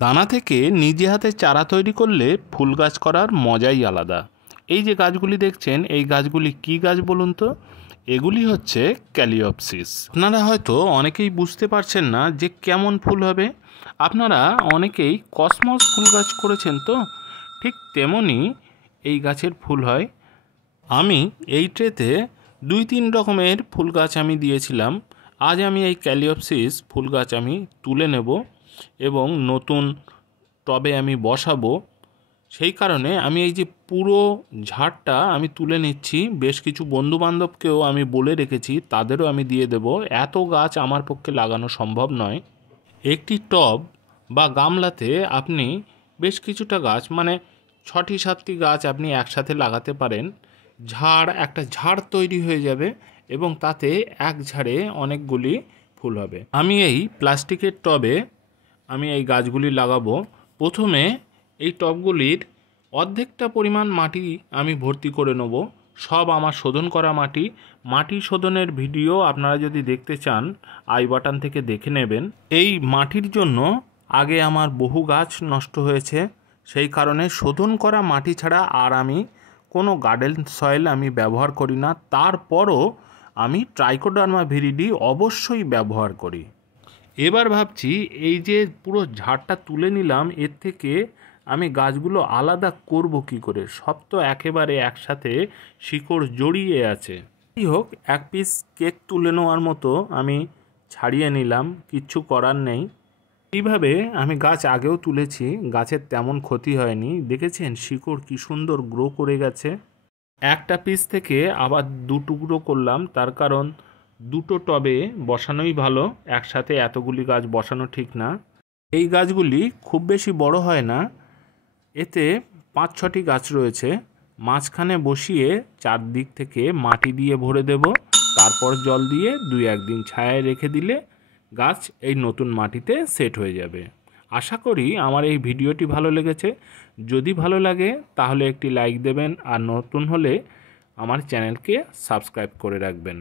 দানা থেকে নিজে হাতে চারা তৈরি করলে ফুল গাছ করার মজাই আলাদা। এই যে গাছগুলি দেখছেন, এই গাছগুলি কি গাছ বলুন তো? এগুলি হচ্ছে ক্যালিওপসিস। আপনারা হয়তো অনেকেই বুঝতে পারছেন না যে কেমন ফুল হবে। আপনারা অনেকেই কসমস ফুল গাছ করেছেন তো, ঠিক তেমনই এই গাছের ফুল হয়। আমি এই ট্রেতে 2-3 রকমের ফুল গাছ আমি দিয়েছিলাম। আজ আমি এই ক্যালিওপসিস ফুল গাছ আমি তুলে নেব এবং নতুন টবে আমি বসাবো। সেই কারণে আমি এই যে পুরো ঝাড়টা আমি তুলে নিচ্ছি। বেশ কিছু বন্ধুবান্ধবকেও আমি বলে রেখেছি, তাদেরও আমি দিয়ে দেব। এত গাছ আমার পক্ষে লাগানো সম্ভব নয়। একটি টব বা গামলাতে আপনি বেশ কিছুটা গাছ, মানে 6-7টি গাছ আপনি একসাথে লাগাতে পারেন। একটা ঝাড় তৈরি হয়ে যাবে এবং তাতে এক ঝাড়ে অনেকগুলি ফুল হবে। আমি এই প্লাস্টিকের টবে আমি এই গাছগুলি লাগাবো। প্রথমে এই টবগুলির অর্ধেকটা পরিমাণ মাটি আমি ভর্তি করে নেব। সব আমার শোধন করা মাটি। মাটি শোধনের ভিডিও আপনারা যদি দেখতে চান, আই বাটন থেকে দেখে নেবেন। এই মাটির জন্য আগে আমার বহু গাছ নষ্ট হয়েছে, সেই কারণে শোধন করা মাটি ছাড়া আর আমি কোনো গার্ডেন সয়েল আমি ব্যবহার করি না। তারপরও আমি ট্রাইকোডার্মা ভিরিডি অবশ্যই ব্যবহার করি। এবার ভাবছি এই যে পুরো ঝাড়টা তুলে নিলাম, এর থেকে আমি গাছগুলো আলাদা করব কি করে? সব তো একেবারে একসাথে শিকড় জড়িয়ে আছে। যাই হোক, এক পিস কেক তুলে নেওয়ার মতো আমি ছাড়িয়ে নিলাম, কিচ্ছু করার নেই। এইভাবে আমি গাছ আগেও তুলেছি, গাছের তেমন ক্ষতি হয়নি। দেখেছেন শিকড় কি সুন্দর গ্রো করে গেছে। একটা পিস থেকে আবার 2 টুকরো করলাম, তার কারণ দুটো টবে বসানোই ভালো, একসাথে এতগুলি গাছ বসানো ঠিক না। এই গাছগুলি খুব বেশি বড় হয় না, এতে 5-6টি গাছ রয়েছে। মাঝখানে বসিয়ে চারদিক থেকে মাটি দিয়ে ভরে দেব, তারপর জল দিয়ে 2-1 দিন ছায়ায় রেখে দিলে গাছ এই নতুন মাটিতে সেট হয়ে যাবে। আশা করি আমার এই ভিডিওটি ভালো লেগেছে। যদি ভালো লাগে তাহলে একটি লাইক দেবেন, আর নতুন হলে আমার চ্যানেলকে সাবস্ক্রাইব করে রাখবেন।